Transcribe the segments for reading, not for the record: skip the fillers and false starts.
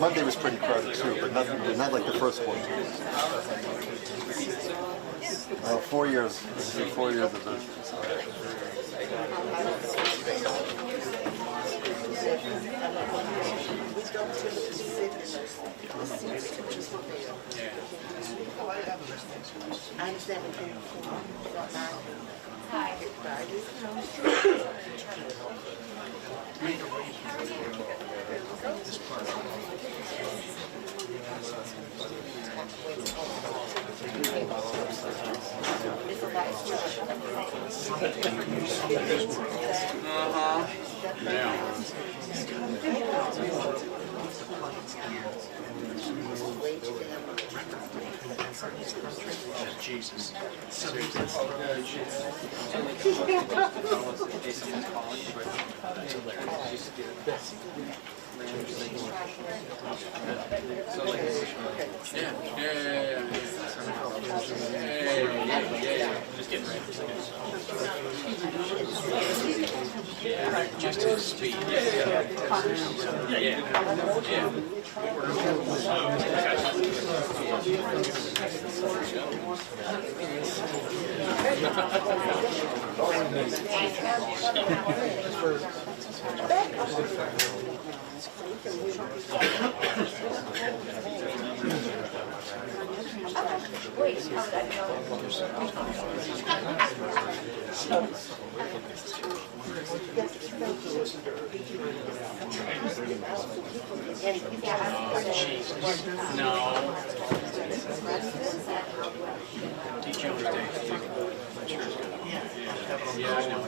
Monday was pretty crowded too, but not like the first one. 4 years. This is 4 years of this. I understand what you're Hi. Jesus. Just his speed. No. Did you understand? Yeah, I know.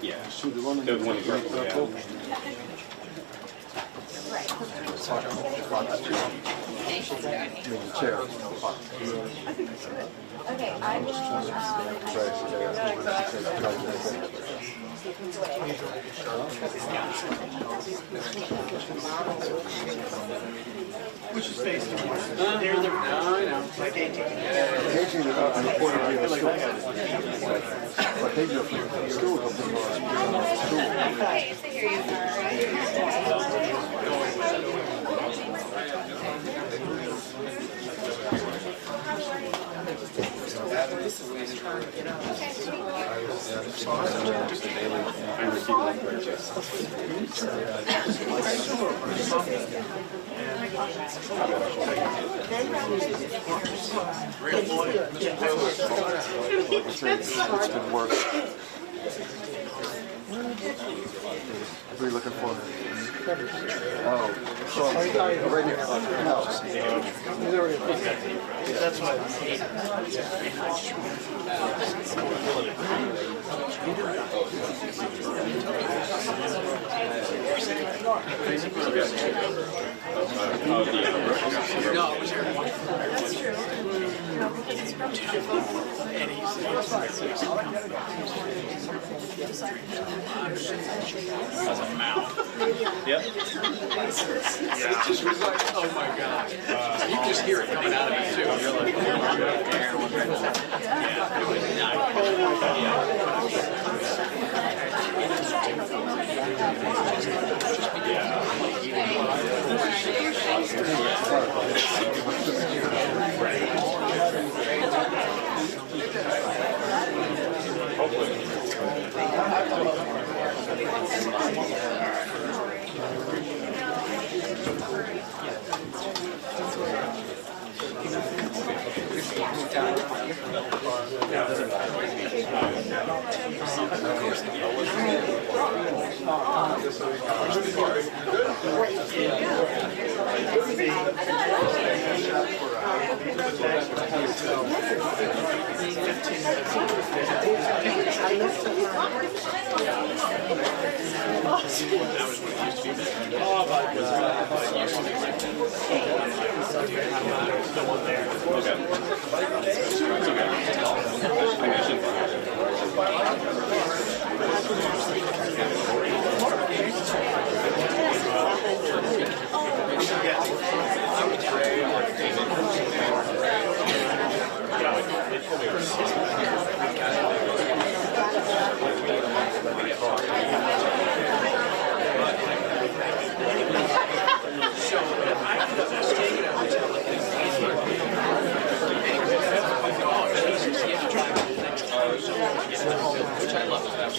Yeah, shoot, the one in the purple. The chair. Okay, I will. Which is facing there, I know. Like 18. Occasionally, the reporter being a school. But they just school comes in school. Okay, so here you are. It's been worse. What are you looking for? Oh, so right here. No. That's what no, it was here. That's true. And has a mouth. Yep. Yeah. Just was like, oh my God. You just hear it coming out of it too. You're like, oh my God. Yeah. It was Okay.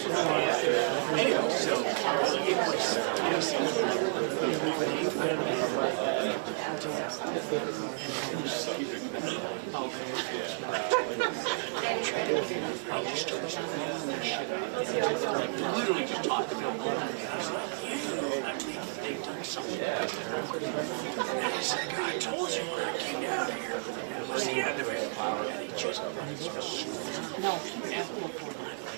Anyhow, so it was, yes. Literally just talked about it. I told you when I came down here. It was the end of it. And he just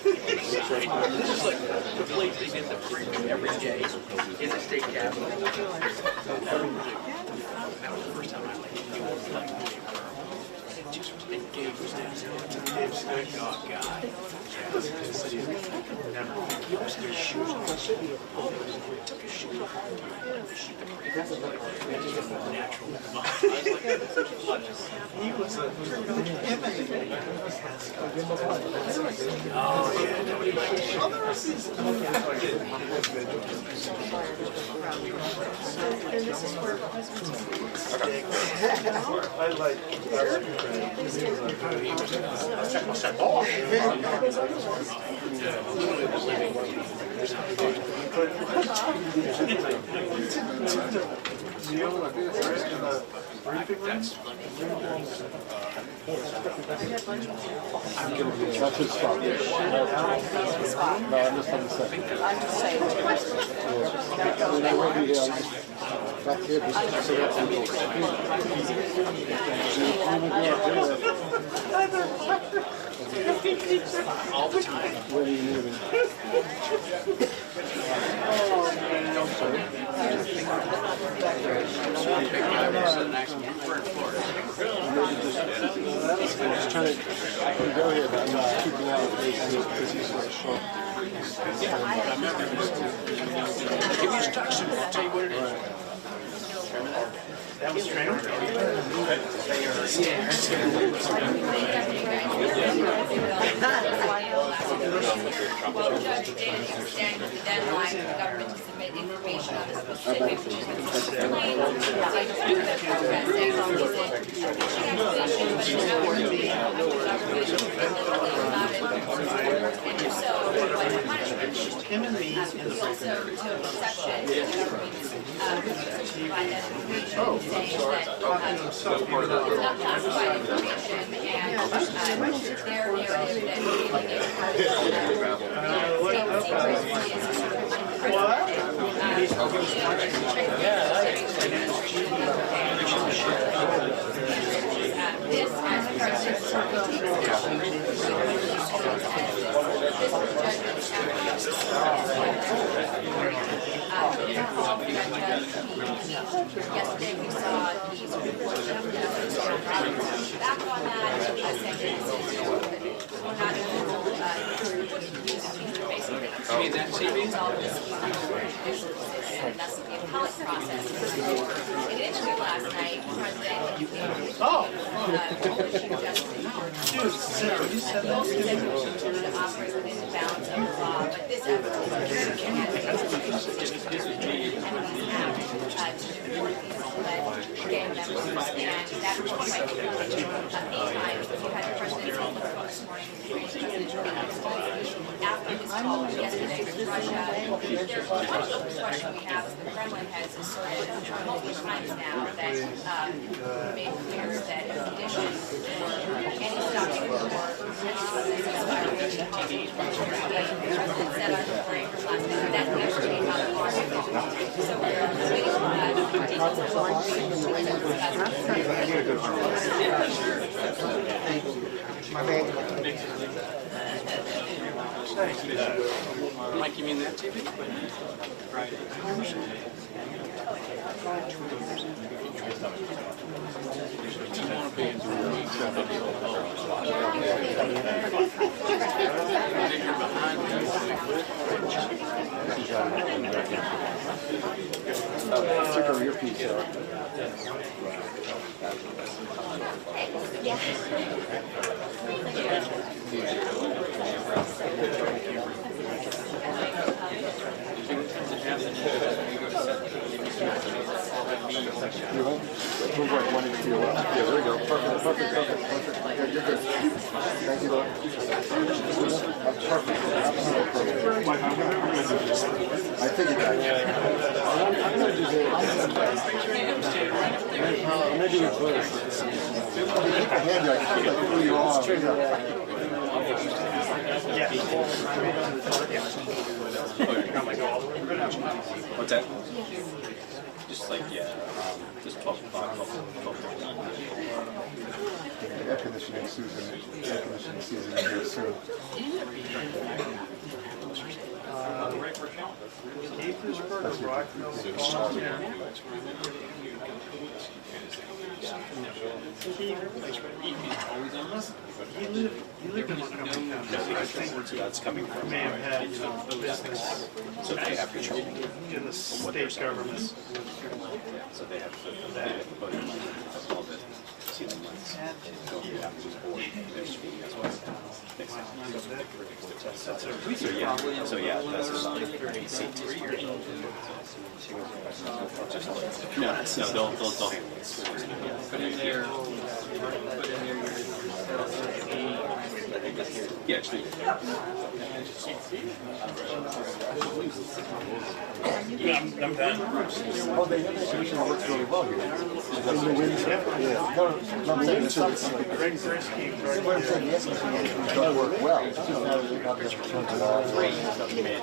this is like the place they get the drink every day in the state capitol. That was the first time I just was engaged with that. Oh, God. He was his shoes on. Took his shoes off. Natural. He was a oh, yeah, nobody liked him. I like that's his spot. No, I'm just on the second. I'm just saying. Back here, this is so that's All the time. where do you live in? I'm just trying to go here, but I'm not keeping out of place because he's so short. Give me his text and I'll tell you what it is. That was trainer? Well, Judge did extend the deadline for the government to submit information on the specific reasons of the claim. I just knew that processing is an issue, but it's not working. The government is allowed it. And if so, what the punishment should be. We also took exception to the government's provide that information, saying that not classified information and their narrative that really is part of this as yesterday we saw these reports back on that, saying we're not basically. You mean that TV? And that's the appellate process. In an interview last night, the president he said that we should operate within the bounds of the law, but this effort was very and we have to report these alleged gang members, and that was quite clear. Meantime, you had the president's on the phone this morning with the Ukrainian president after his call yesterday with Russia. There's one question we have is the Kremlin has asserted multiple times now that made clear that in addition for any stopping of the war, said on the break last night that yesterday how the war so we're waiting for that to continue to work. Mike, you mean that TV? Right. Took over your piece, Yeah. Move like one into your left. Yeah, there we go. Perfect. You're good. Thank you, Lord. perfect. Absolutely perfect. I figured that. I'm going to do this. I'm going to do it first. Keep the hand right. Keep like who you are. What's that? Just like, yeah, just 12 o'clock, 12. Air conditioning season here soon. He lived in Montgomery County. I think That's coming from. may have had business So they have to in the state government. So they have to put in all the ceiling lights. So you have to just board their screen as well. So yeah, that's a no, they'll handle it. Put in there Yeah, actually. I'm done. Oh, they have that solution that works really well here. In the winter. Yeah. No, I'm saying it's something. Greg Brisky, What I'm saying, yes, it does work well. It's just not really not the opportunity to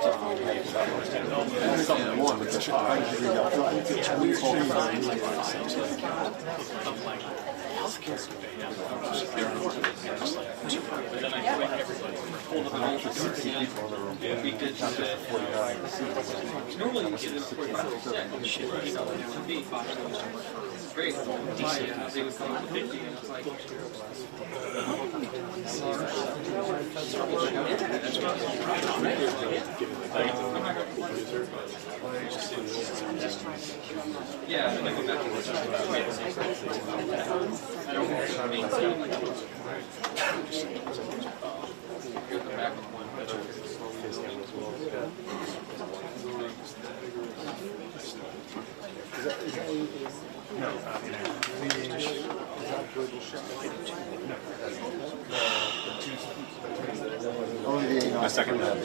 something more with the 90 degree normally you get it 45%. Great. They would come up with 50 and it's like yeah, and I go back to what here's the back of one. Only the I second that.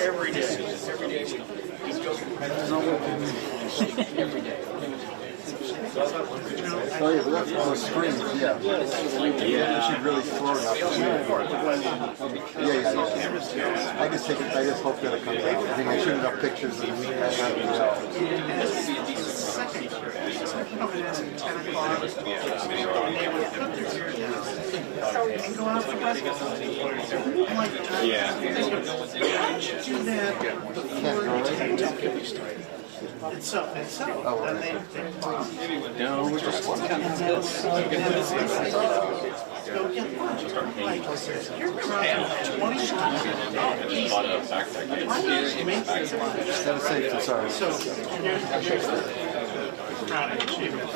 every day. Oh yeah, that's on the screen, yeah. You should really throw it out the yeah. I just hope that it comes out. I think I should have got pictures and It's up. Then they No, we're just go get lunch. You're crying 20 times. bought a backpack. that is safe, sorry. So here's the crowning achievement.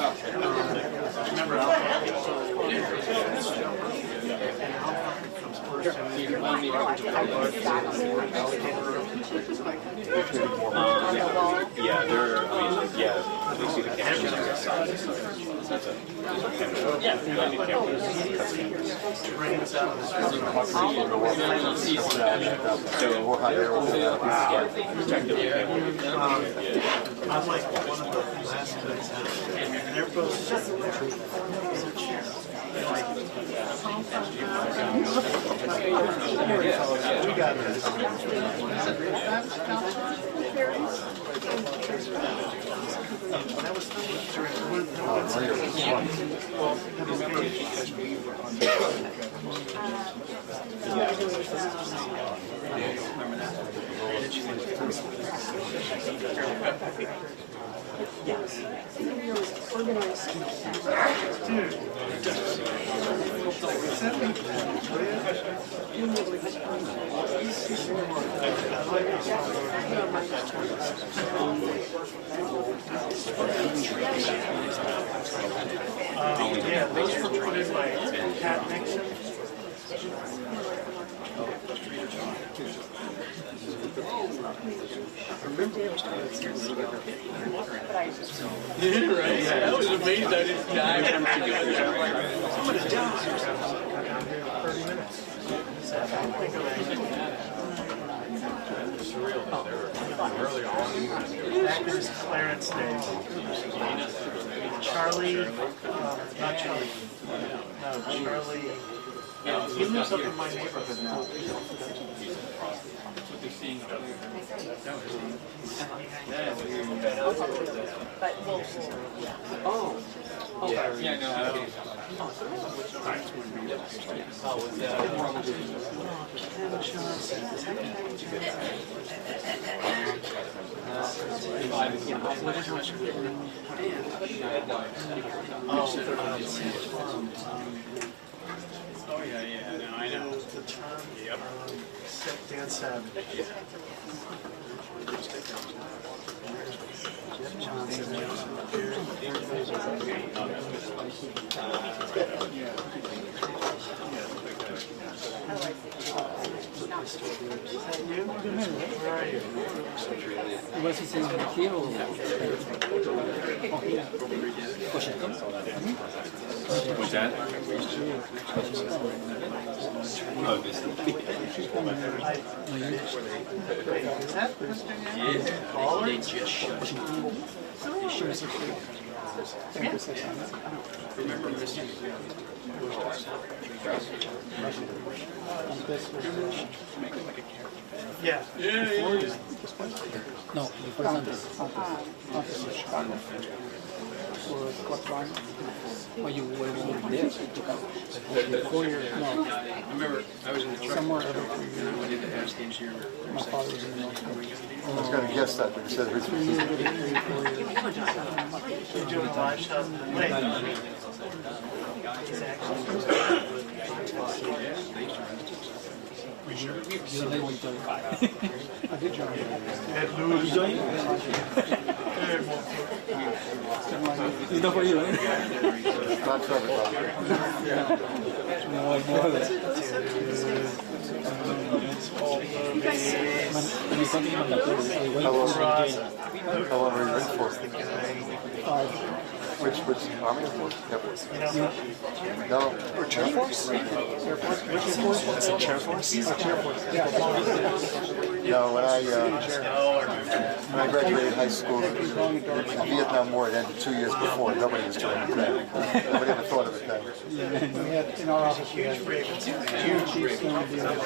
Remember Yeah, they're, we see the cameras on the side, so that's a camera. Yeah, the cameras. So we'll have there I'm like one of the last guys out, and they're both sitting there in a chair. We got this. That was yeah, those were put in by Pat Nixon. Right? I was amazed I didn't die. Somebody died. 30 minutes. Back to his Clarence days. Charlie, not Charlie. No, Charlie. He lives up in my neighborhood now. Yeah, no, Oh, yeah, no, I know. The term, Dan Savage. Jeff Johnson. Where are you? Was he saying here or? Washington? What's that? Oh, this. Is that Caller? They just shut you. Remember Mr. Yeah. No, before antes. Antes de Chicago. Por 4 años. Or you were there to come. 4 years, no, I remember I was in the truck somewhere every 3 and I years. went in to ask the engineer. My father was in the military. I was going to guess that, but he said it's 3 years, 4 years. You're doing a live shot. Wait. You let me tell you. I did join. Ed Lewis. You join? It's not for you, eh? not Trevor. No, I know that. When you come to mandatory, I went How long to were you in for? 5. Which Army Air Force? Yep. No. Or Chair Force? Air Force? Which Air Force? Is it Chair Force? Oh, Chair Force. Yeah. No, when I graduated high school, the Vietnam War had ended 2 years before. Nobody was doing it then. Nobody ever thought of it then. We had, in our office, we had huge chiefs going to be there.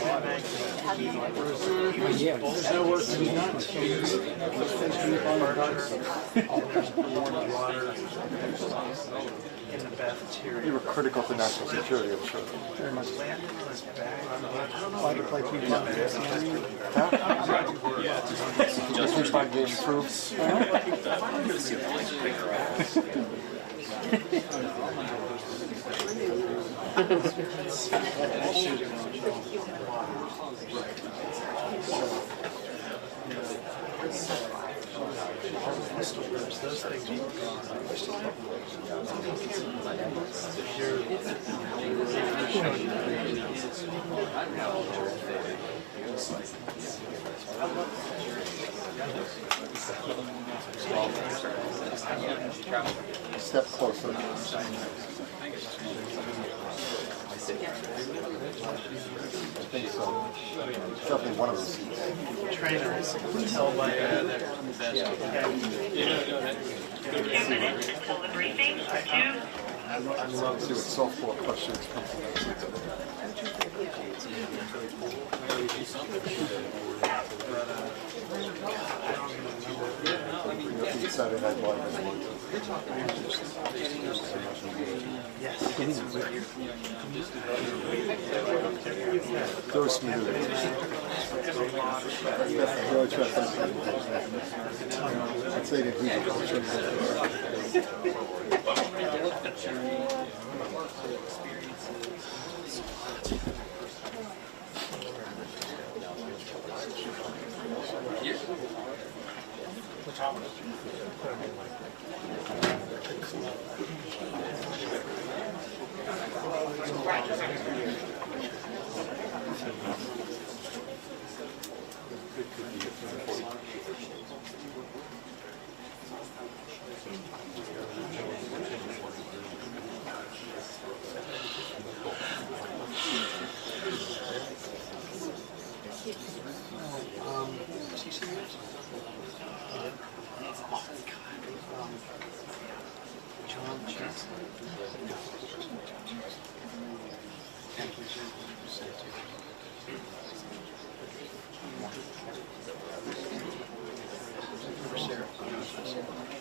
Yeah. There's no work to be done. So you In the cafeteria. You were critical to national security, I'm sure. very much. Landing on his back. I had to play ping pong. Just which my game improved. Pistol grips, those things were Step closer. I think so. Definitely one of the seats. trainers. Tell by their best. I'd love to see what softball questions come from that seat. Saturday Night Live. Those smooth. I'd say that he's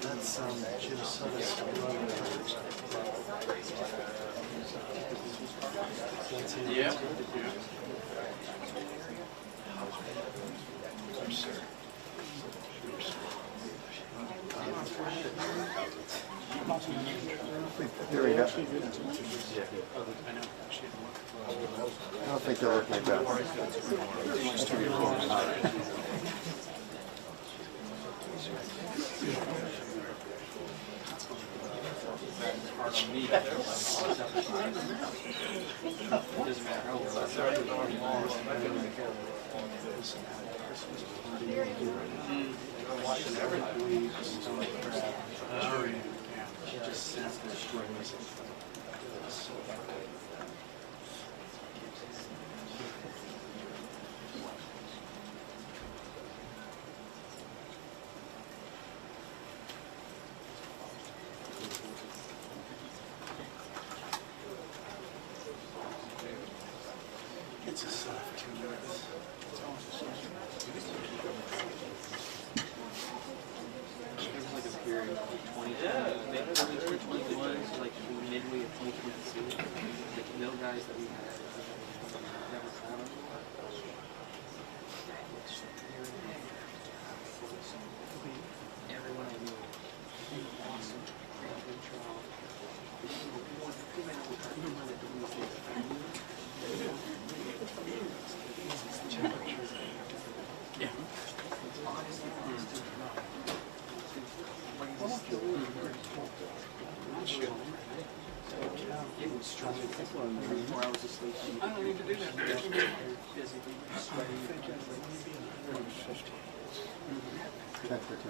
That's Jim Sutton's brother. That's him. Yeah. There we go. I don't think they're looking like that. It's a soft 2 minutes. Like a period of 20, maybe 2021 to like midway of 2022. Like no guys that we had never found them. Everyone I knew. Awesome. I don't need to do that.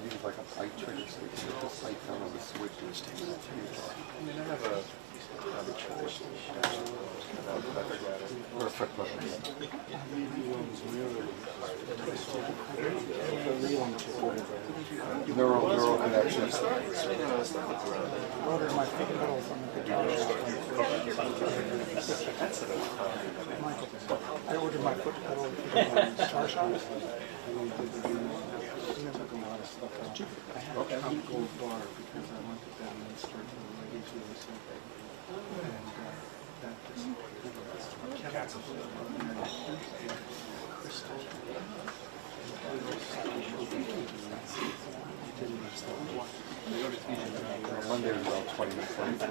It's like a pipe trigger, so you can get the pipe down on the switch and it's taking that fuse off. Or a foot button. Neural connections. Ordered my foot pedal from the guitar shop. I ordered my foot pedal from the guitar shop. I had a Trump Gold bar because I went down and started to relate to the subject. And that just Monday was about 20 minutes late.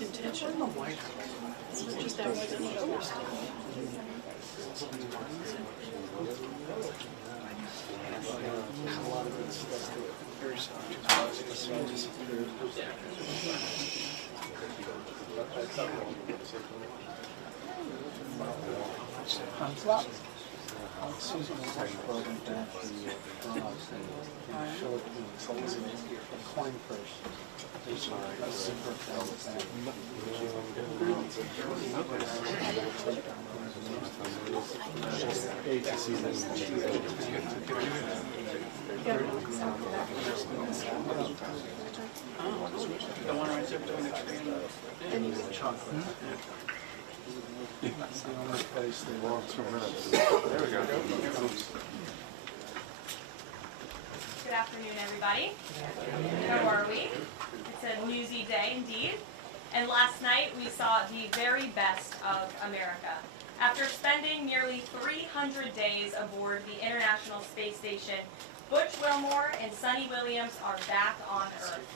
intention in the White House. Just that was a lot of good stuff to it. Very soft. Unflop. Susan was like broken down the frogs and showed me a coin purse. There's a zipper down the back. The one right there between the tree and the Chocolate. That's the only place they Long 2 minutes. There we go. Good afternoon, everybody. How are we? It's a newsy day indeed. And last night we saw the very best of America. After spending nearly 300 days aboard the International Space Station, Butch Wilmore and Sonny Williams are back on Earth.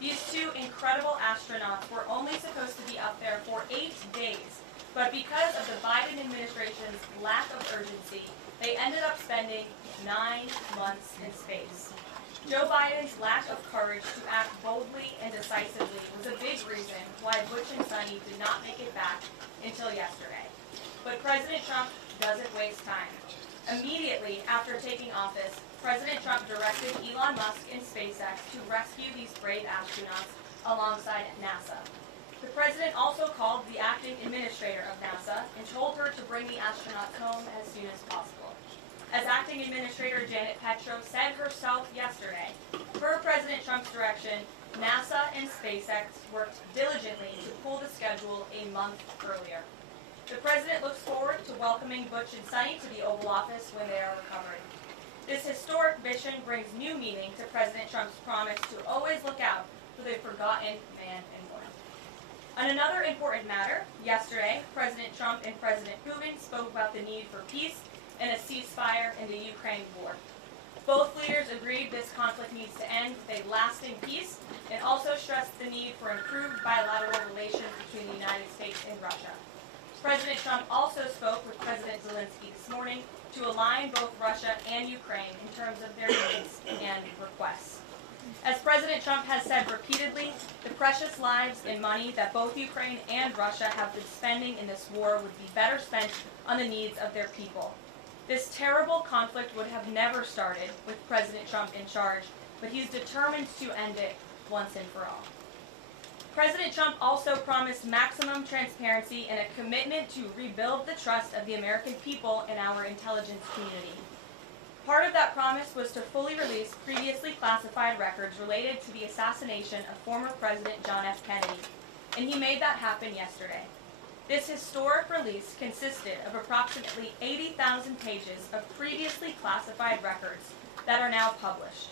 These two incredible astronauts were only supposed to be up there for 8 days, but because of the Biden administration's lack of urgency, they ended up spending 9 months in space. Joe Biden's lack of courage to act boldly and decisively was a big reason why Butch and Sonny did not make it back until yesterday. But President Trump doesn't waste time. Immediately after taking office, President Trump directed Elon Musk and SpaceX to rescue these brave astronauts alongside NASA. The president also called the acting administrator of NASA and told her to bring the astronauts home as soon as possible. As acting administrator Janet Petro said herself yesterday, per President Trump's direction, NASA and SpaceX worked diligently to pull the schedule a month earlier. The President looks forward to welcoming Butch and Sonny to the Oval Office when they are recovered. This historic mission brings new meaning to President Trump's promise to always look out for the forgotten man and woman. On another important matter, yesterday, President Trump and President Putin spoke about the need for peace and a ceasefire in the Ukraine war. Both leaders agreed this conflict needs to end with a lasting peace and also stressed the need for improved bilateral relations between the United States and Russia. President Trump also spoke with President Zelensky this morning to align both Russia and Ukraine in terms of their needs and requests. As President Trump has said repeatedly, the precious lives and money that both Ukraine and Russia have been spending in this war would be better spent on the needs of their people. This terrible conflict would have never started with President Trump in charge, but he's determined to end it once and for all. President Trump also promised maximum transparency and a commitment to rebuild the trust of the American people in our intelligence community. Part of that promise was to fully release previously classified records related to the assassination of former President John F. Kennedy, and he made that happen yesterday. This historic release consisted of approximately 80,000 pages of previously classified records that are now published.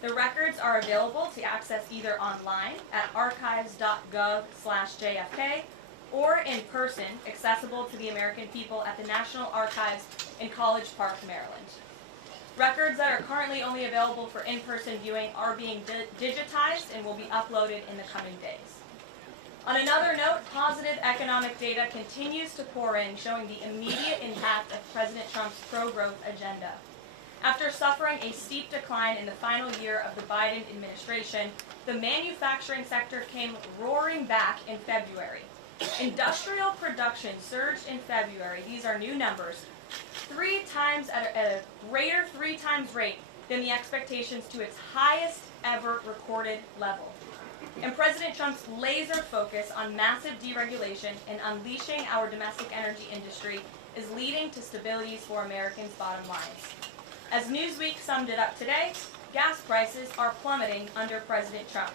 The records are available to access either online at archives.gov/JFK or in person, accessible to the American people at the National Archives in College Park, Maryland. Records that are currently only available for in-person viewing are being digitized and will be uploaded in the coming days. On another note, positive economic data continues to pour in, showing the immediate impact of President Trump's pro-growth agenda. After suffering a steep decline in the final year of the Biden administration, the manufacturing sector came roaring back in February. Industrial production surged in February, these are new numbers, 3 times at a greater 3 times rate than the expectations to its highest ever recorded level. And President Trump's laser focus on massive deregulation and unleashing our domestic energy industry is leading to stability for Americans' bottom lines. As Newsweek summed it up today, gas prices are plummeting under President Trump.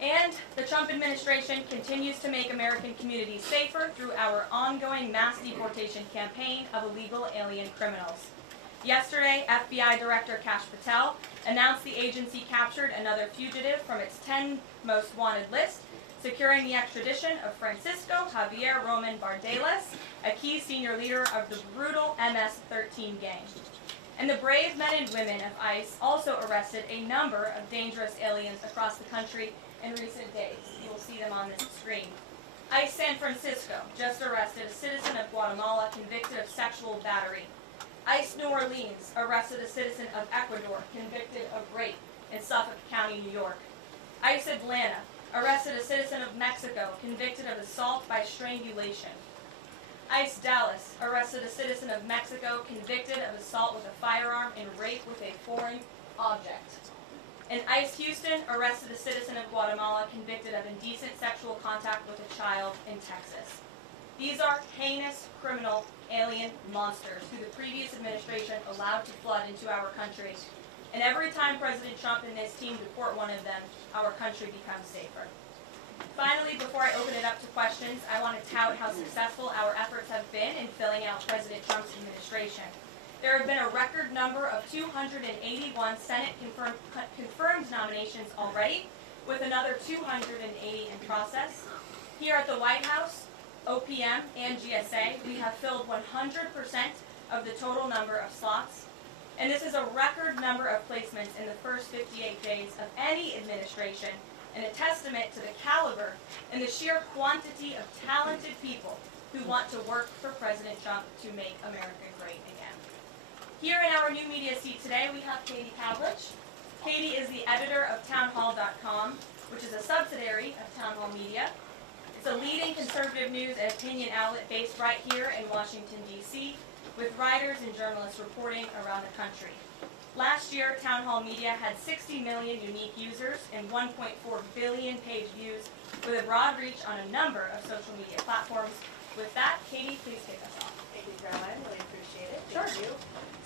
And the Trump administration continues to make American communities safer through our ongoing mass deportation campaign of illegal alien criminals. Yesterday, FBI Director Kash Patel announced the agency captured another fugitive from its 10 most wanted list, securing the extradition of Francisco Javier Roman Bardelas, a key senior leader of the brutal MS-13 gang. And the brave men and women of ICE also arrested a number of dangerous aliens across the country in recent days. You will see them on this screen. ICE San Francisco just arrested a citizen of Guatemala convicted of sexual battery. ICE New Orleans arrested a citizen of Ecuador convicted of rape in Suffolk County, New York. ICE Atlanta arrested a citizen of Mexico convicted of assault by strangulation. ICE Dallas arrested a citizen of Mexico convicted of assault with a firearm and rape with a foreign object. And ICE Houston arrested a citizen of Guatemala convicted of indecent sexual contact with a child in Texas. These are heinous criminal alien monsters who the previous administration allowed to flood into our country. And every time President Trump and his team deport one of them, our country becomes safer. Finally, before I open it up to questions, I want to tout how successful our efforts have been in filling out President Trump's administration. There have been a record number of 281 Senate confirmed nominations already, with another 280 in process. Here at the White House, OPM, and GSA, we have filled 100% of the total number of slots. And this is a record number of placements in the first 58 days of any administration, and a testament to the caliber and the sheer quantity of talented people who want to work for President Trump to make America great again. Here in our new media seat today, we have Katie Pavlich. Katie is the editor of townhall.com, which is a subsidiary of Town Hall Media. It's a leading conservative news and opinion outlet based right here in Washington, D.C., with writers and journalists reporting around the country. Last year, Town Hall Media had 60 million unique users and 1.4 billion page views, with a broad reach on a number of social media platforms, With that, Katie, please kick us off. Thank you, Caroline. Really appreciate it. Sure. Thank you.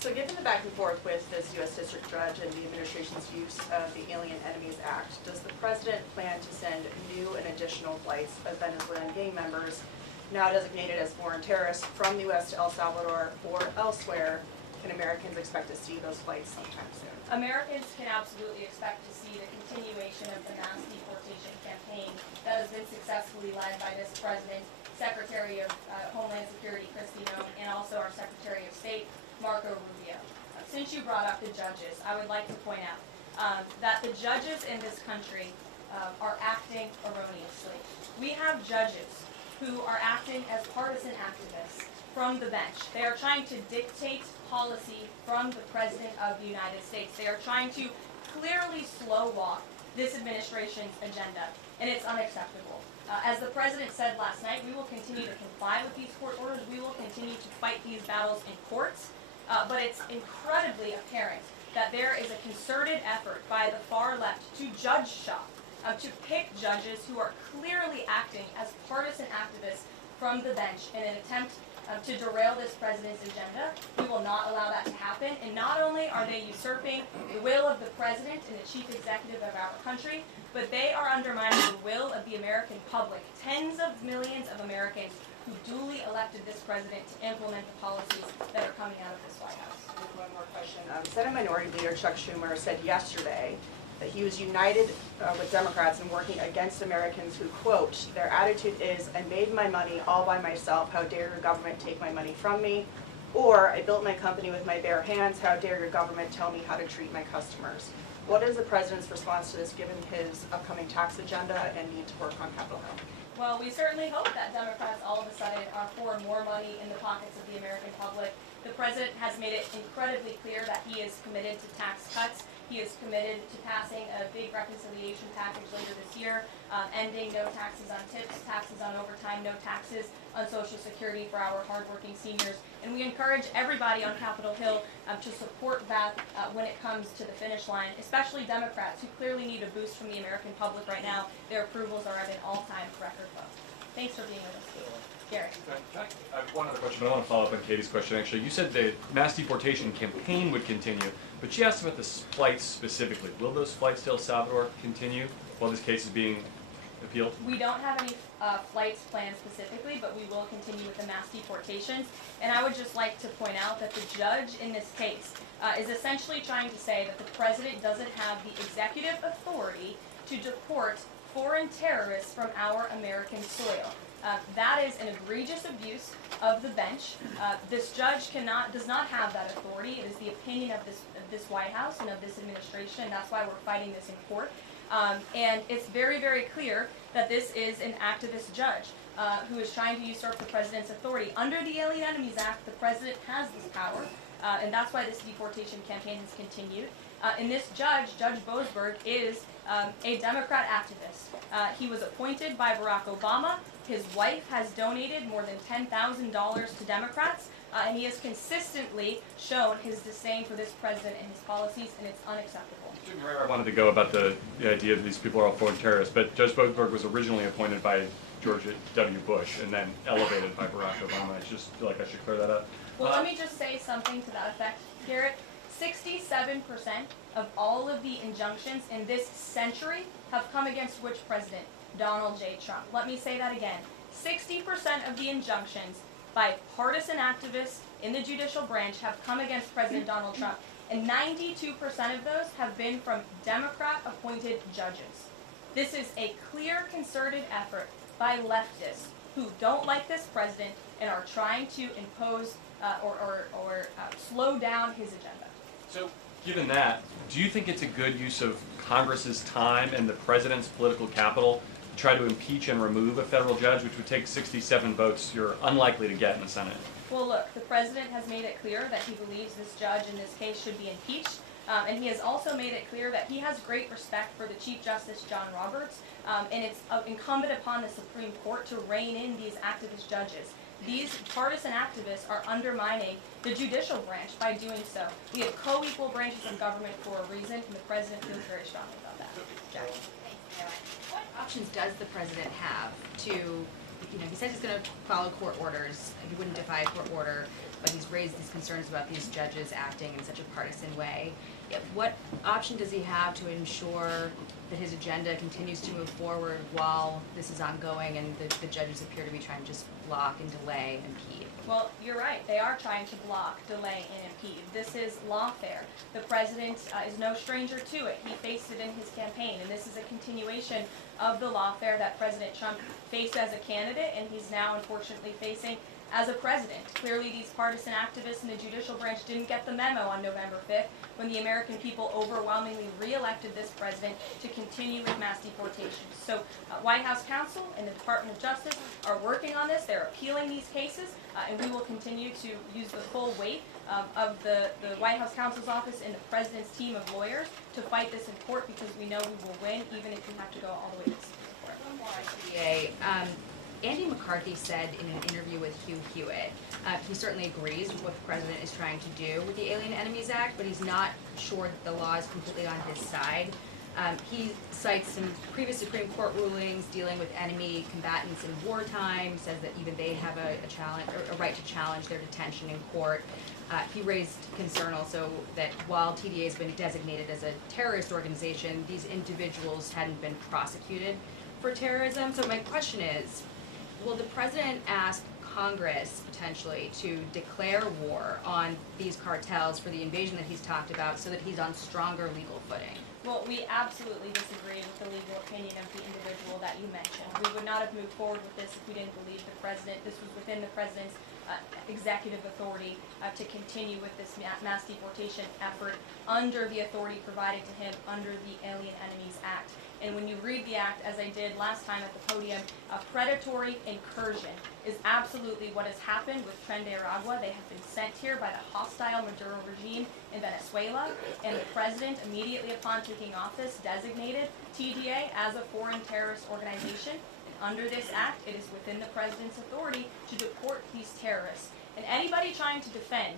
So given the back and forth with this U.S. District Judge and the administration's use of the Alien Enemies Act, does the President plan to send new and additional flights of Venezuelan gang members, now designated as foreign terrorists, from the U.S. to El Salvador or elsewhere? Can Americans expect to see those flights sometime soon? Americans can absolutely expect to see the continuation of the mass deportation campaign that has been successfully led by this President, Secretary of Homeland Security Kristi Noem, and also our Secretary of State, Marco Rubio. Since you brought up the judges, I would like to point out that the judges in this country are acting erroneously. We have judges who are acting as partisan activists from the bench. They are trying to dictate policy from the President of the United States. They are trying to clearly slow walk this administration's agenda, and it's unacceptable. As the President said last night, we will continue to comply with these court orders. We will continue to fight these battles in courts. But it's incredibly apparent that there is a concerted effort by the far left to judge shop, to pick judges who are clearly acting as partisan activists from the bench in an attempt to derail this President's agenda. We will not allow that to happen. And not only are they usurping the will of the President and the Chief Executive of our country, but they are undermining the will of the American public, tens of millions of Americans who duly elected this President to implement the policies that are coming out of this White House. One more question. Senate Minority Leader Chuck Schumer said yesterday that he was united with Democrats in working against Americans who, quote, their attitude is, I made my money all by myself, how dare your government take my money from me? Or, I built my company with my bare hands, how dare your government tell me how to treat my customers? What is the President's response to this given his upcoming tax agenda and need to work on Capitol Hill? Well, we certainly hope that Democrats all of a sudden are for more money in the pockets of the American public. The President has made it incredibly clear that he is committed to tax cuts. He is committed to passing a big reconciliation package later this year, ending no taxes on tips, taxes on overtime, no taxes on Social Security for our hardworking seniors. And we encourage everybody on Capitol Hill to support that when it comes to the finish line, especially Democrats who clearly need a boost from the American public right now. Their approvals are at an all-time record low. Thanks for being with us, Gary. I have one other question, but I want to follow up on Katie's question, actually. You said the mass deportation campaign would continue, but she asked about the flights specifically. Will those flights to El Salvador continue while this case is being appealed? We don't have any flights planned specifically, but we will continue with the mass deportations. And I would just like to point out that the judge in this case is essentially trying to say that the President doesn't have the executive authority to deport foreign terrorists from our American soil. That is an egregious abuse of the bench. This judge does not have that authority. It is the opinion of this White House and of this administration. That's why we're fighting this in court. And it's very, very clear that this is an activist judge who is trying to usurp the President's authority. Under the Alien Enemies Act, the President has this power, and that's why this deportation campaign has continued. And this judge, Judge Boasberg, is a Democrat activist. He was appointed by Barack Obama. His wife has donated more than $10,000 to Democrats, and he has consistently shown his disdain for this President and his policies, and it's unacceptable. I wanted to go about the idea that these people are all foreign terrorists, but Judge Boasberg was originally appointed by George W. Bush and then elevated by Barack Obama. I just feel like I should clear that up. Well, let me just say something to that effect, Garrett. 67% of all of the injunctions in this century have come against which president? Donald J. Trump. Let me say that again. 60% of the injunctions by partisan activists in the judicial branch have come against President Donald Trump, and 92% of those have been from Democrat-appointed judges. This is a clear, concerted effort by leftists who don't like this president and are trying to impose or slow down his agenda. So, given that, do you think it's a good use of Congress's time and the president's political capital to try to impeach and remove a federal judge, which would take 67 votes you're unlikely to get in the Senate? Well, look, the president has made it clear that he believes this judge in this case should be impeached, and he has also made it clear that he has great respect for the Chief Justice John Roberts, and it's incumbent upon the Supreme Court to rein in these activist judges. These partisan activists are undermining the judicial branch by doing so. We have co-equal branches of government for a reason, and the president feels very strongly about that. Jackie. What options does the president have to he says he's going to follow court orders. He wouldn't defy a court order, but he's raised these concerns about these judges acting in such a partisan way. What option does he have to ensure that his agenda continues to move forward while this is ongoing and the judges appear to be trying to just block and delay and impede? Well, you're right. They are trying to block, delay, and impede. This is lawfare. The president is no stranger to it. He faced it in his campaign, and this is a continuation of the lawfare that President Trump faced as a candidate, and he's now unfortunately facing as a president. Clearly, these partisan activists in the judicial branch didn't get the memo on November 5th when the American people overwhelmingly re-elected this president to continue with mass deportations. So White House counsel and the Department of Justice are working on this. They're appealing these cases, and we will continue to use the full weight of the White House counsel's office and the president's team of lawyers to fight this in court, because we know we will win, even if we have to go all the way to the Supreme Court. One more on CDA. Andy McCarthy said in an interview with Hugh Hewitt, he certainly agrees with what the president is trying to do with the Alien Enemies Act, but he's not sure that the law is completely on his side. He cites some previous Supreme Court rulings dealing with enemy combatants in wartime, says that even they have a right to challenge their detention in court. He raised concern also that while TDA has been designated as a terrorist organization, these individuals hadn't been prosecuted for terrorism. So my question is, will the president ask Congress potentially to declare war on these cartels for the invasion that he's talked about so that he's on stronger legal footing? Well, we absolutely disagree with the legal opinion of the individual that you mentioned. We would not have moved forward with this if we didn't believe the president. This was within the president's executive authority to continue with this mass deportation effort under the authority provided to him under the Alien Enemies Act. And when you read the act, as I did last time at the podium, a predatory incursion is absolutely what has happened with Tren de Aragua. They have been sent here by the hostile Maduro regime in Venezuela, and the president, immediately upon taking office, designated TDA as a foreign terrorist organization. And under this act, it is within the president's authority to deport these terrorists. And anybody trying to defend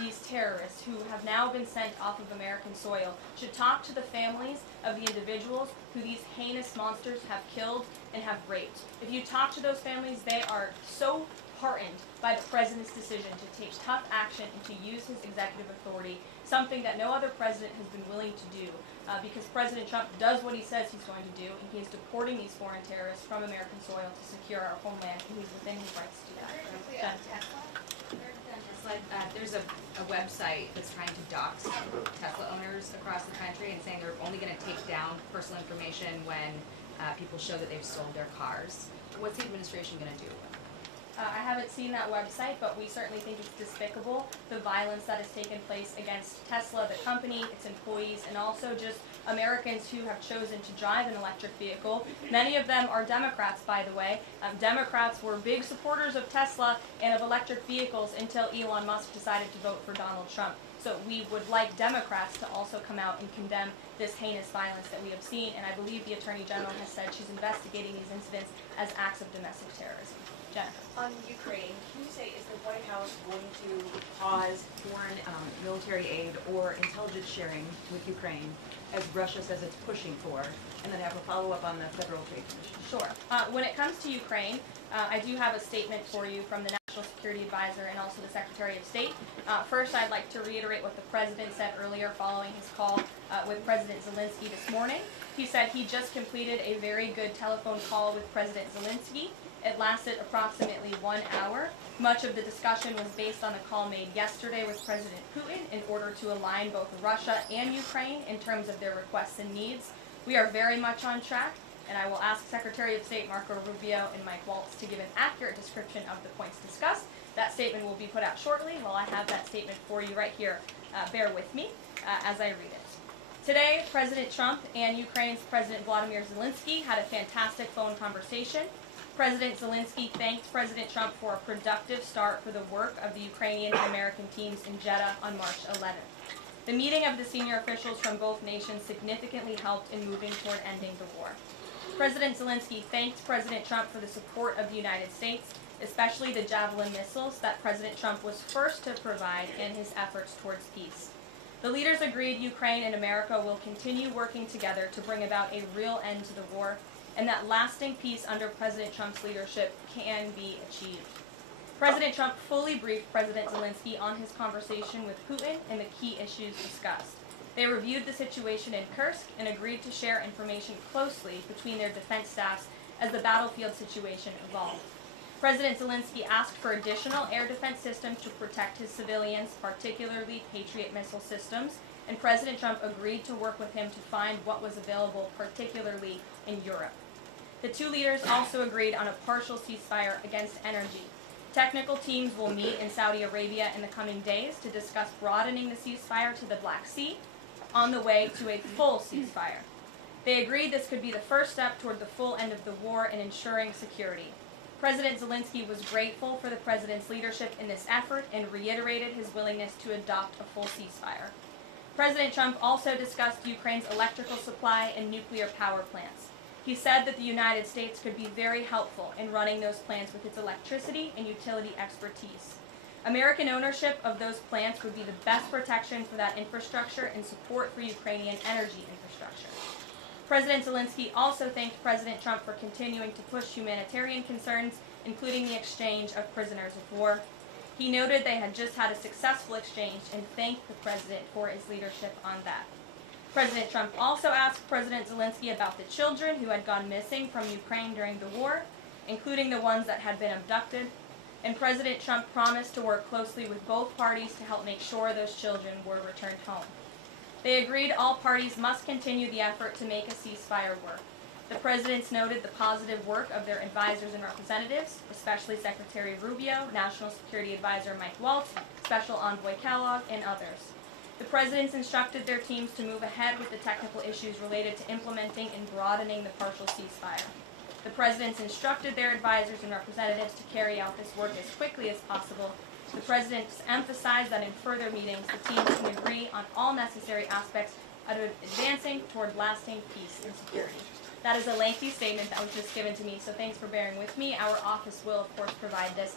these terrorists who have now been sent off of American soil should talk to the families of the individuals who these heinous monsters have killed and have raped. If you talk to those families, they are so heartened by the president's decision to take tough action and to use his executive authority, something that no other president has been willing to do, because President Trump does what he says he's going to do, and he is deporting these foreign terrorists from American soil to secure our homeland, and he's within his rights to do that. There's a website that's trying to dox Tesla owners across the country and saying they're only going to take down personal information when people show that they've sold their cars. What's the administration going to do? I haven't seen that website, but we certainly think it's despicable, the violence that has taken place against Tesla, the company, its employees, and also just Americans who have chosen to drive an electric vehicle. Many of them are Democrats, by the way. Democrats were big supporters of Tesla and of electric vehicles until Elon Musk decided to vote for Donald Trump. So we would like Democrats to also come out and condemn this heinous violence that we have seen, and I believe the Attorney General has said she's investigating these incidents as acts of domestic terrorism. Jennifer. On Ukraine, can you say, is the White House going to pause foreign military aid or intelligence sharing with Ukraine, as Russia says it's pushing for, and then have a follow-up on the Federal Trade Commission? Sure. When it comes to Ukraine, I do have a statement for you from the National Security Advisor and also the Secretary of State. First, I'd like to reiterate what the President said earlier following his call with President Zelensky this morning. He said he just completed a very good telephone call with President Zelensky. It lasted approximately 1 hour. Much of the discussion was based on the call made yesterday with President Putin in order to align both Russia and Ukraine in terms of their requests and needs. We are very much on track, and I will ask Secretary of State Marco Rubio and Mike Waltz to give an accurate description of the points discussed. That statement will be put out shortly. While I have that statement for you right here, bear with me as I read it. Today, President Trump and Ukraine's President Volodymyr Zelensky had a fantastic phone conversation. President Zelensky thanked President Trump for a productive start for the work of the Ukrainian and American teams in Jeddah on March 11th. The meeting of the senior officials from both nations significantly helped in moving toward ending the war. President Zelensky thanked President Trump for the support of the United States, especially the Javelin missiles that President Trump was first to provide in his efforts towards peace. The leaders agreed Ukraine and America will continue working together to bring about a real end to the war and that lasting peace under President Trump's leadership can be achieved. President Trump fully briefed President Zelensky on his conversation with Putin and the key issues discussed. They reviewed the situation in Kursk and agreed to share information closely between their defense staffs as the battlefield situation evolved. President Zelensky asked for additional air defense systems to protect his civilians, particularly Patriot missile systems, and President Trump agreed to work with him to find what was available, particularly in Europe. The two leaders also agreed on a partial ceasefire against energy. Technical teams will meet in Saudi Arabia in the coming days to discuss broadening the ceasefire to the Black Sea on the way to a full ceasefire. They agreed this could be the first step toward the full end of the war and ensuring security. President Zelensky was grateful for the president's leadership in this effort and reiterated his willingness to adopt a full ceasefire. President Trump also discussed Ukraine's electrical supply and nuclear power plants. He said that the United States could be very helpful in running those plants with its electricity and utility expertise. American ownership of those plants would be the best protection for that infrastructure and support for Ukrainian energy infrastructure. President Zelensky also thanked President Trump for continuing to push humanitarian concerns, including the exchange of prisoners of war. He noted they had just had a successful exchange and thanked the president for his leadership on that. President Trump also asked President Zelensky about the children who had gone missing from Ukraine during the war, including the ones that had been abducted, and President Trump promised to work closely with both parties to help make sure those children were returned home. They agreed all parties must continue the effort to make a ceasefire work. The presidents noted the positive work of their advisors and representatives, especially Secretary Rubio, National Security Advisor Mike Waltz, Special Envoy Kellogg, and others. The presidents instructed their teams to move ahead with the technical issues related to implementing and broadening the partial ceasefire. The presidents instructed their advisors and representatives to carry out this work as quickly as possible. The presidents emphasized that in further meetings, the teams can agree on all necessary aspects of advancing toward lasting peace and security. That is a lengthy statement that was just given to me, so thanks for bearing with me. Our office will, of course, provide this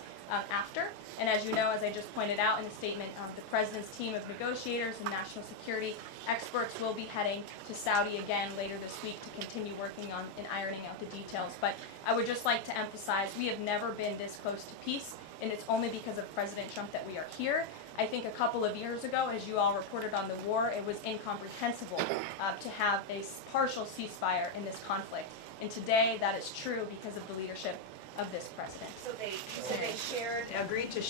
after. And as you know, as I just pointed out in the statement, the president's team of negotiators and national security experts will be heading to Saudi again later this week to continue working on and ironing out the details. But I would just like to emphasize we have never been this close to peace, and it's only because of President Trump that we are here. I think a couple of years ago, as you all reported on the war, it was incomprehensible to have a partial ceasefire in this conflict. And today, that is true because of the leadership of this president. So they agreed to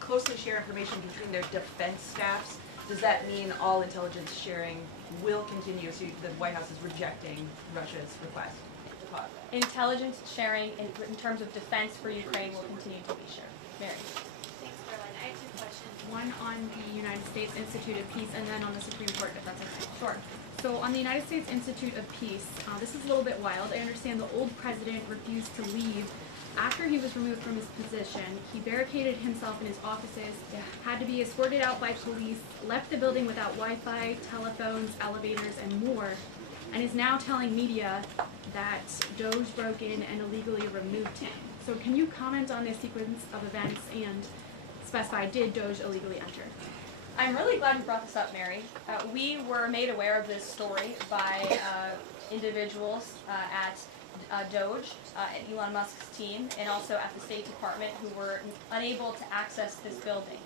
closely share information between their defense staffs. Does that mean all intelligence sharing will continue? So the White House is rejecting Russia's request to pause that? Intelligence sharing in terms of defense for Ukraine will continue to be shared. Mary. Thanks, Karoline. I have two questions. One on the United States Institute of Peace, and then on the Supreme Court, if that's okay. Sure. So on the United States Institute of Peace, this is a little bit wild. I understand the old president refused to leave after he was removed from his position. He barricaded himself in his offices, had to be escorted out by police, left the building without Wi-Fi, telephones, elevators, and more, and is now telling media that Doge broke in and illegally removed him. So can you comment on this sequence of events and specify, did Doge illegally enter? I'm really glad you brought this up, Mary. We were made aware of this story by individuals at Doge, at Elon Musk's team, and also at the State Department, who were unable to access this building.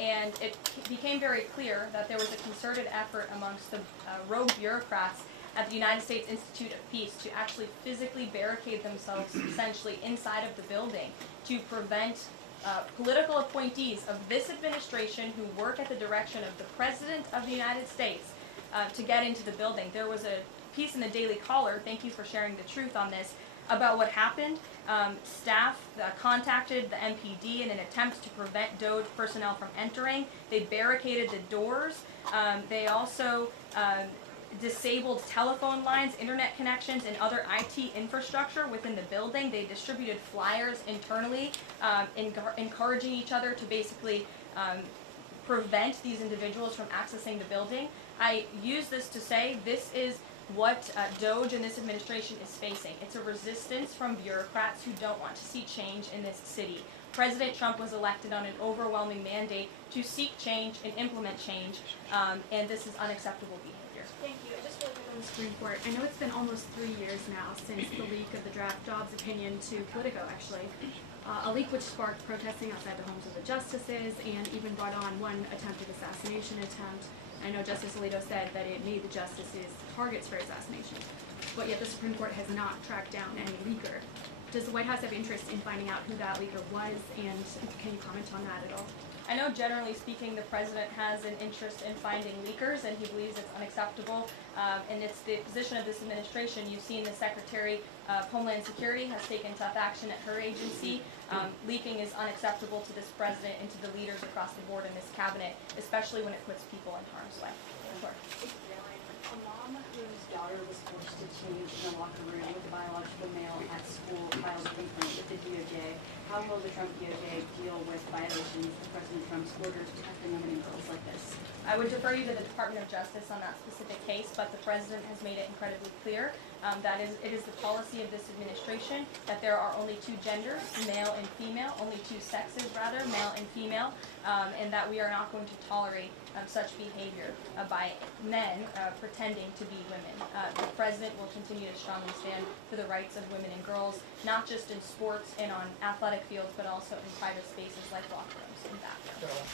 And it became very clear that there was a concerted effort amongst the rogue bureaucrats at the United States Institute of Peace to actually physically barricade themselves essentially inside of the building to prevent political appointees of this administration who work at the direction of the President of the United States to get into the building. There was a piece in the Daily Caller, thank you for sharing the truth on this, about what happened. Staff contacted the MPD in an attempt to prevent Doge personnel from entering. They barricaded the doors. They also disabled telephone lines, internet connections, and other IT infrastructure within the building. They distributed flyers internally, encouraging each other to basically prevent these individuals from accessing the building. I use this to say this is what Doge and this administration is facing. It's a resistance from bureaucrats who don't want to see change in this city. President Trump was elected on an overwhelming mandate to seek change and implement change, and this is unacceptable behavior. Thank you. Just really quick on the Supreme Court. I know it's been almost 3 years now since the leak of the draft jobs opinion to Politico, actually. A leak which sparked protesting outside the homes of the justices and even brought on one attempted assassination attempt. I know Justice Alito said that it made the justices targets for assassination, but yet the Supreme Court has not tracked down any leaker. Does the White House have interest in finding out who that leaker was, and can you comment on that at all? I know generally speaking the president has an interest in finding leakers and he believes it's unacceptable, and it's the position of this administration. You've seen the Secretary of Homeland Security has taken tough action at her agency. Leaking is unacceptable to this president and to the leaders across the board in this cabinet, especially when it puts people in harm's way. Sure. A mom whose daughter was forced to change in the locker room with a biological male at school filed a complaint with the DOJ. How will the Trump DOJ deal with violations of President Trump's orders protecting women and girls like this? I would defer you to the Department of Justice on that specific case, but the president has made it incredibly clear that it is the policy of this administration that there are only two genders, male and female, only two sexes rather, male and female, and that we are not going to tolerate such behavior by men pretending to be women. The president will continue to strongly stand for the rights of women and girls, not just in sports and on athletic fields, but also in private spaces like locker rooms and bathrooms.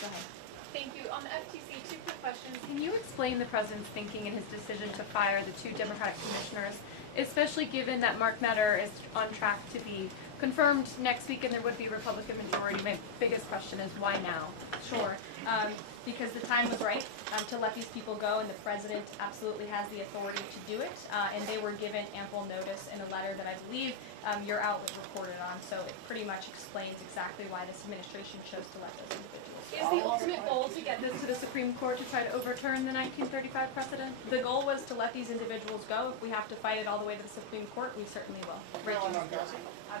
Go ahead. Thank you. On the FTC, two quick questions. Can you explain the president's thinking in his decision to fire the two Democratic commissioners, especially given that Mark Meadow is on track to be confirmed next week and there would be a Republican majority? My biggest question is why now? Sure. Because the time was right to let these people go, and the president absolutely has the authority to do it, and they were given ample notice in a letter that I believe your outlet reported on, so it pretty much explains exactly why this administration chose to let those individuals go. Is the ultimate goal to get this to the Supreme Court to try to overturn the 1935 precedent? The goal was to let these individuals go. If we have to fight it all the way to the Supreme Court, we certainly will.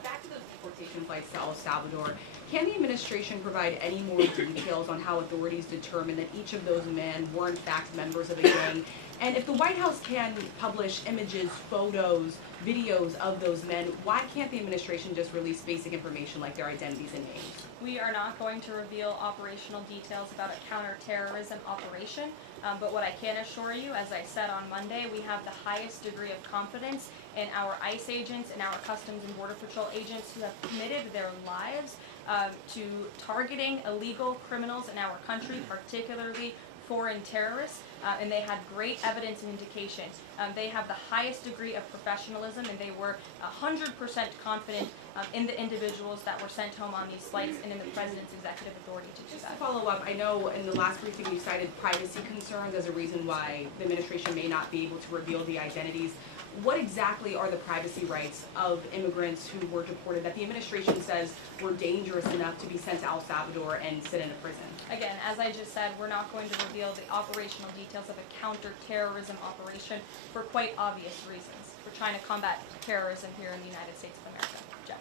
Back to the deportation flights to El Salvador. Can the administration provide any more details on how authorities determined that each of those men were in fact members of a gang? And if the White House can publish images, photos, videos of those men, why can't the administration just release basic information like their identities and names? We are not going to reveal operational details about a counterterrorism operation, but what I can assure you, as I said on Monday, we have the highest degree of confidence in our ICE agents and our Customs and Border Patrol agents who have committed their lives to targeting illegal criminals in our country, particularly foreign terrorists, and they had great evidence and indication. They have the highest degree of professionalism, and they were 100% confident in the individuals that were sent home on these flights and in the president's executive authority to do Just that. to follow up, I know in the last briefing you cited privacy concerns as a reason why the administration may not be able to reveal the identities. What exactly are the privacy rights of immigrants who were deported that the administration says were dangerous enough to be sent to El Salvador and sit in a prison? Again, as I just said, we're not going to reveal the operational details of a counterterrorism operation for quite obvious reasons. We're trying to combat terrorism here in the United States of America. Jeff.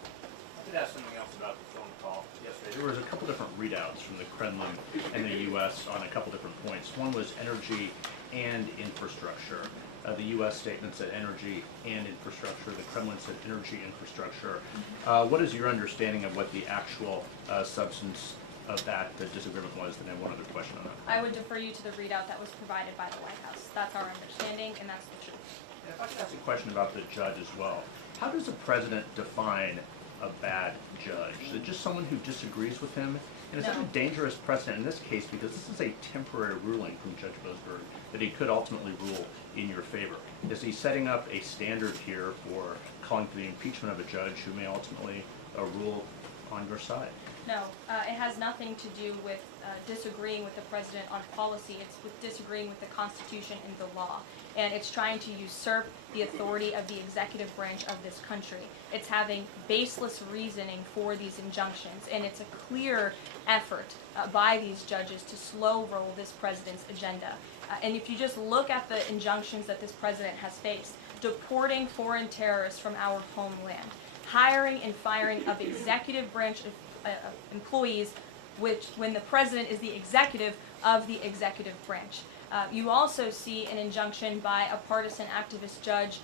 I did ask something else about the phone call yesterday. There was a couple different readouts from the Kremlin and the U.S. on a couple different points. One was energy and infrastructure. The U.S. statement said energy and infrastructure. The Kremlin said energy infrastructure. What is your understanding of what the actual substance of that disagreement was? And then one other question on that. I would defer you to the readout that was provided by the White House. That's our understanding, and that's the truth. If I could ask a question about the judge as well. How does the president define a bad judge? Is it just someone who disagrees with him? And it's such a dangerous precedent in this case because this is a temporary ruling from Judge Boasberg that he could ultimately rule in your favor. Is he setting up a standard here for calling for the impeachment of a judge who may ultimately rule on your side? No, it has nothing to do with disagreeing with the president on policy. It's with disagreeing with the Constitution and the law. And it's trying to usurp the authority of the executive branch of this country. It's having baseless reasoning for these injunctions. And it's a clear effort by these judges to slow roll this president's agenda. And if you just look at the injunctions that this president has faced, deporting foreign terrorists from our homeland, hiring and firing of executive branch employees, which when the president is the executive of the executive branch. You also see an injunction by a partisan activist judge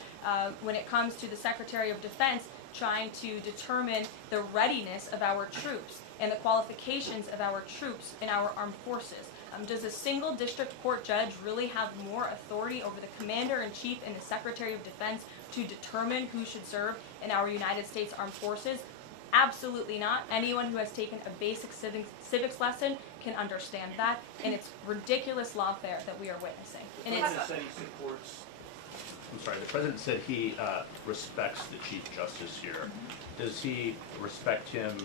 when it comes to the Secretary of Defense trying to determine the readiness of our troops and the qualifications of our troops in our armed forces. Does a single district court judge really have more authority over the commander-in-chief and the Secretary of Defense to determine who should serve in our United States Armed Forces? Absolutely not. Anyone who has taken a basic civics lesson can understand that, and it's ridiculous lawfare that we are witnessing. And it's I'm sorry, the president said he respects the Chief Justice here. Does he respect him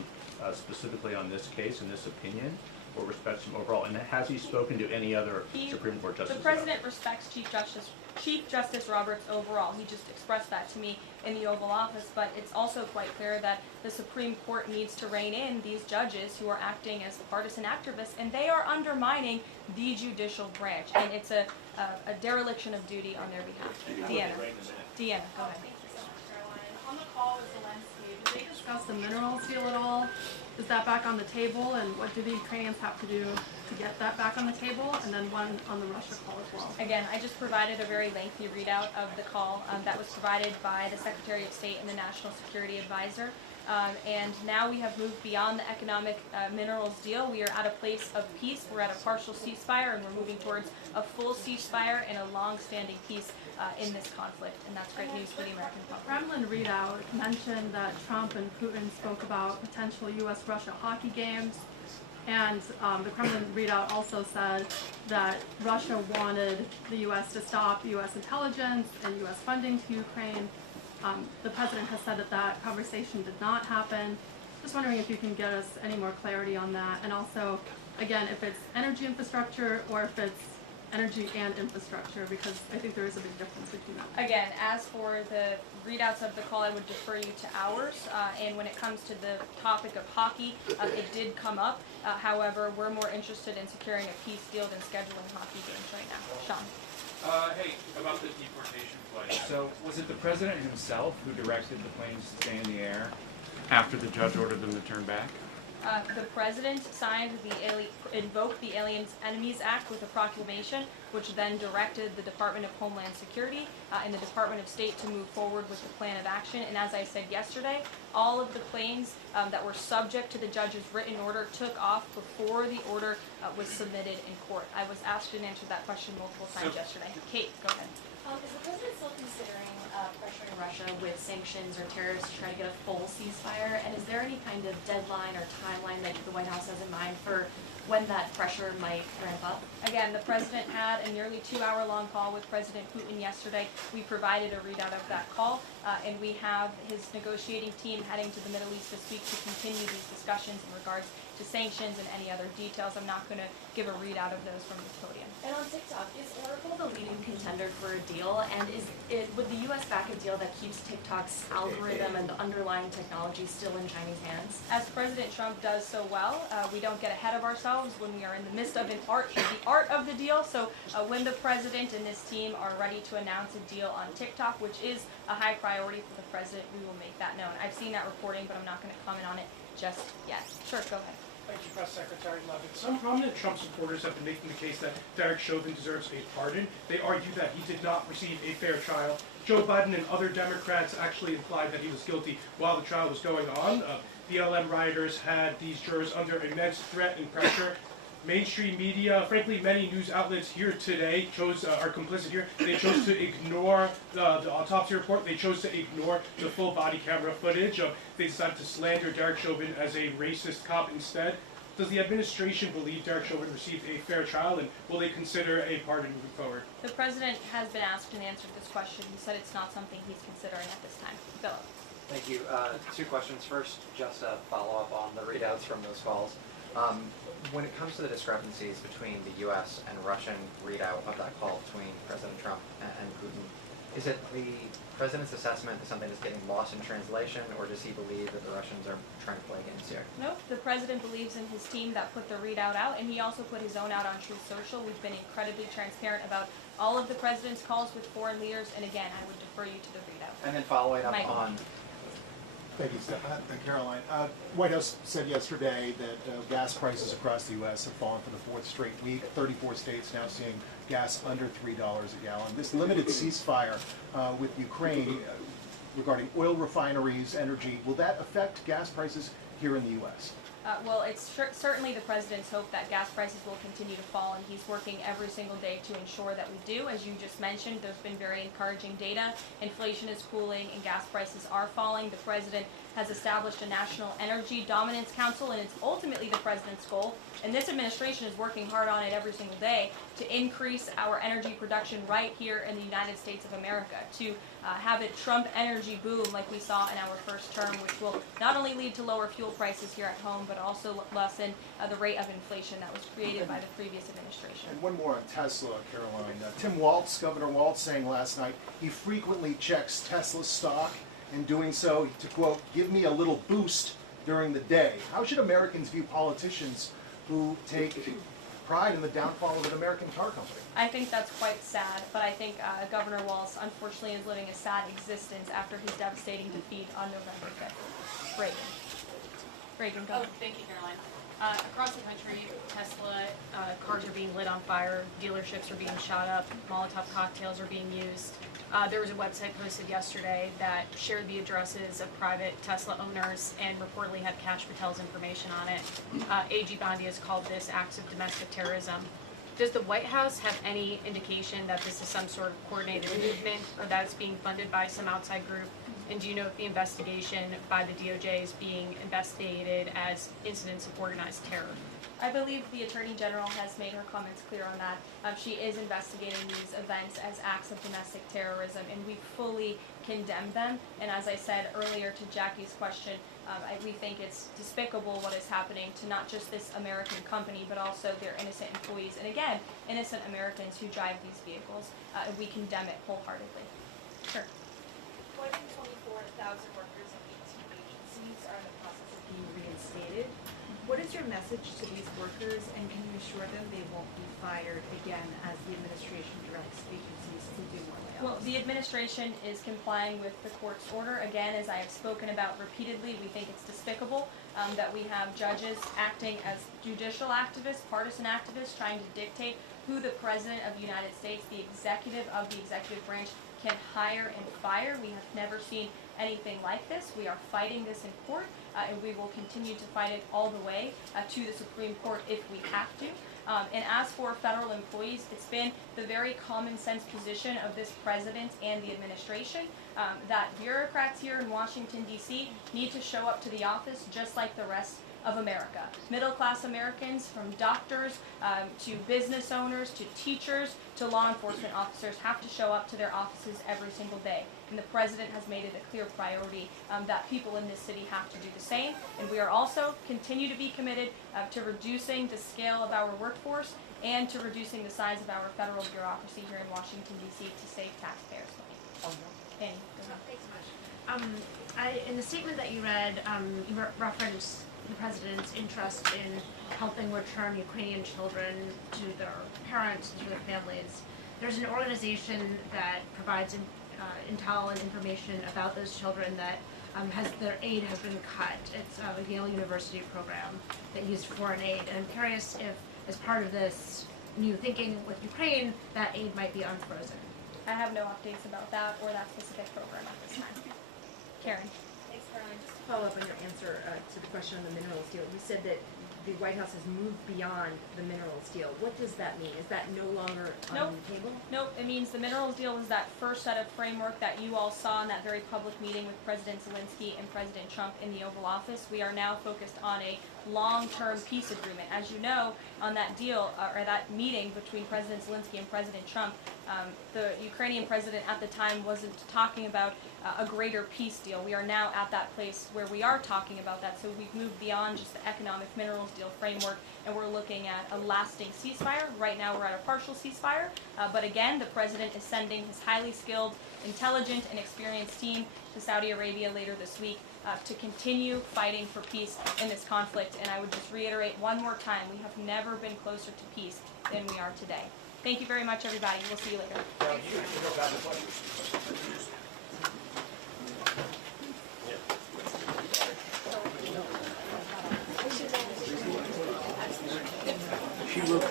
specifically on this case and this opinion, or respects him overall? And has he spoken to any other Supreme Court justices? The president respects Chief Justice Roberts overall. He just expressed that to me in the Oval Office, but it's also quite clear that the Supreme Court needs to rein in these judges who are acting as partisan activists, and they are undermining the judicial branch, and it's a dereliction of duty on their behalf. Deanna, go ahead. Thank you so much, Karoline. On the call with Zelensky, did they discuss the minerals deal at all? Is that back on the table, and what do the Ukrainians have to do to get that back on the table? And then one on the Russia call as well. Again, I just provided a very lengthy readout of the call that was provided by the Secretary of State and the National Security Advisor. And now we have moved beyond the economic minerals deal. We are at a place of peace. We're at a partial ceasefire, and we're moving towards a full ceasefire and a long-standing peace in this conflict. And that's great news for the American public. Kremlin readout mentioned that Trump and Putin spoke about potential U.S.-Russia hockey games. And the Kremlin readout also said that Russia wanted the U.S. to stop U.S. intelligence and U.S. funding to Ukraine. The president has said that that conversation did not happen. Just wondering if you can get us any more clarity on that. And also, again, if it's energy infrastructure or if it's energy and infrastructure, because I think there is a big difference between that. Again, as for the readouts of the call, I would defer you to ours. And when it comes to the topic of hockey, it did come up. However, we're more interested in securing a peace deal than scheduling hockey games right now. Sean. Hey, about the deportation flight. So, was it the president himself who directed the planes to stay in the air after the judge ordered them to turn back? The president invoked the Aliens Enemies Act with a proclamation, which then directed the Department of Homeland Security and the Department of State to move forward with the plan of action. And as I said yesterday, all of the planes that were subject to the judge's written order took off before the order was submitted in court. I was asked and answered that question multiple times yesterday. Kate, go ahead. Is the president still considering pressuring Russia with sanctions or tariffs to try to get a full ceasefire? And is there any kind of deadline or timeline that the White House has in mind for when that pressure might ramp up? Again, the president had a nearly 2-hour-long call with President Putin yesterday. We provided a readout of that call, and we have his negotiating team heading to the Middle East this week to continue these discussions in regards to sanctions and any other details. I'm not going to give a readout of those from this podium. And on TikTok, is Oracle the leading contender for a deal? And would the U.S. back a deal that keeps TikTok's algorithm and the underlying technology still in Chinese hands? As President Trump does so well, we don't get ahead of ourselves when we are in the midst of the art of the deal. So when the president and this team are ready to announce a deal on TikTok, which is a high priority for the president, we will make that known. I've seen that reporting, but I'm not going to comment on it just yet. Sure, go ahead. Thank you, Press Secretary Leavitt. Some prominent Trump supporters have been making the case that Derek Chauvin deserves a pardon. They argue that he did not receive a fair trial. Joe Biden and other Democrats actually implied that he was guilty while the trial was going on. BLM rioters had these jurors under immense threat and pressure. Mainstream media, frankly, many news outlets here today are complicit here. They chose to ignore the autopsy report. They chose to ignore the full body camera footage. They decided to slander Derek Chauvin as a racist cop instead. Does the administration believe Derek Chauvin received a fair trial, and will they consider a pardon moving forward? The president has been asked and answered this question. He said it's not something he's considering at this time. Philip. Thank you. 2 questions. First, just a follow-up on the readouts from those calls. When it comes to the discrepancies between the U.S. and Russian readout of that call between President Trump and Putin, is it the president's assessment is something that's getting lost in translation, or does he believe that the Russians are trying to play games here? No, the president believes in his team that put the readout out, and he also put his own out on Truth Social. We've been incredibly transparent about all of the president's calls with foreign leaders, and again, I would defer you to the readout. And then following up Michael. on... Thank you, Karoline. White House said yesterday that gas prices across the U.S. have fallen for the 4th straight week. 34 states now seeing gas under $3 a gallon. This limited ceasefire with Ukraine, regarding oil refineries, energy. Will that affect gas prices here in the U.S.? Well, it's certainly the president's hope that gas prices will continue to fall, and he's working every single day to ensure that we do. As you just mentioned, there's been very encouraging data. Inflation is cooling and gas prices are falling. The president has established a National Energy Dominance Council, and it's ultimately the president's goal, and this administration is working hard on it every single day, to increase our energy production right here in the United States of America, to have it Trump energy boom like we saw in our first term, which will not only lead to lower fuel prices here at home, but also lessen the rate of inflation that was created by the previous administration. And one more on Tesla, Caroline. Tim Walz, Governor Walz, saying last night he frequently checks Tesla stock, in doing so to, quote, give me a little boost during the day. How should Americans view politicians who take pride in the downfall of an American car company? I think that's quite sad, but I think Governor Walz unfortunately is living a sad existence after his devastating defeat on November 5th. Reagan, go. Oh, thank you, Caroline. Across the country, Tesla cars are being lit on fire, dealerships are being shot up, Molotov cocktails are being used. There was a website posted yesterday that shared the addresses of private Tesla owners and reportedly had Kash Patel's information on it. AG Bondi has called this acts of domestic terrorism. Does the White House have any indication that this is some sort of coordinated movement or that it's being funded by some outside group? And do you know if the investigation by the DOJ is being investigated as incidents of organized terror? I believe the Attorney General has made her comments clear on that. She is investigating these events as acts of domestic terrorism, and we fully condemn them. And as I said earlier to Jackie's question, we think it's despicable what is happening to not just this American company, but also their innocent employees, and again, innocent Americans who drive these vehicles. And we condemn it wholeheartedly. Sure. More than 24,000 workers in 18 agencies are in the process of being reinstated. What is your message to these workers, and can you assure them they won't be fired again as the administration directs agencies to do more layoffs? Well, the administration is complying with the court's order. Again, as I have spoken about repeatedly, we think it's despicable that we have judges acting as judicial activists, partisan activists, trying to dictate who the President of the United States, the executive of the executive branch, can hire and fire. We have never seen anything like this. We are fighting this in court, and we will continue to fight it all the way to the Supreme Court if we have to. And as for federal employees, it's been the very common sense position of this president and the administration that bureaucrats here in Washington, D.C. need to show up to the office just like the rest of America. Middle-class Americans, from doctors to business owners to teachers to law enforcement officers, have to show up to their offices every single day. And the president has made it a clear priority that people in this city have to do the same. And we are also continue to be committed to reducing the scale of our workforce and to reducing the size of our federal bureaucracy here in Washington, D.C. to save taxpayers' money. Annie, go ahead. In the statement that you read, you referenced the president's interest in helping return Ukrainian children to their parents, to their families. There's an organization that provides intel and information about those children that their aid has been cut. It's a Yale University program that used foreign aid. And I'm curious if, as part of this new thinking with Ukraine, that aid might be unfrozen. I have no updates about that or that specific program at this time. Karen. Thanks, Caroline. Just to follow up on your answer to the question on the minerals deal, you said that the White House has moved beyond the minerals deal. What does that mean? Is that no longer on the table? Nope. It means the minerals deal is that first set of framework that you all saw in that very public meeting with President Zelensky and President Trump in the Oval Office. We are now focused on a long-term peace agreement. As you know, on that deal, or that meeting between President Zelensky and President Trump, the Ukrainian president at the time wasn't talking about a greater peace deal. We are now at that place where we are talking about that, so we've moved beyond just the economic minerals deal framework, and we're looking at a lasting ceasefire. Right now we're at a partial ceasefire, but again, the president is sending his highly skilled, intelligent, and experienced team to Saudi Arabia later this week to continue fighting for peace in this conflict. And I would just reiterate one more time, we have never been closer to peace than we are today. Thank you very much, everybody. We'll see you later. She will.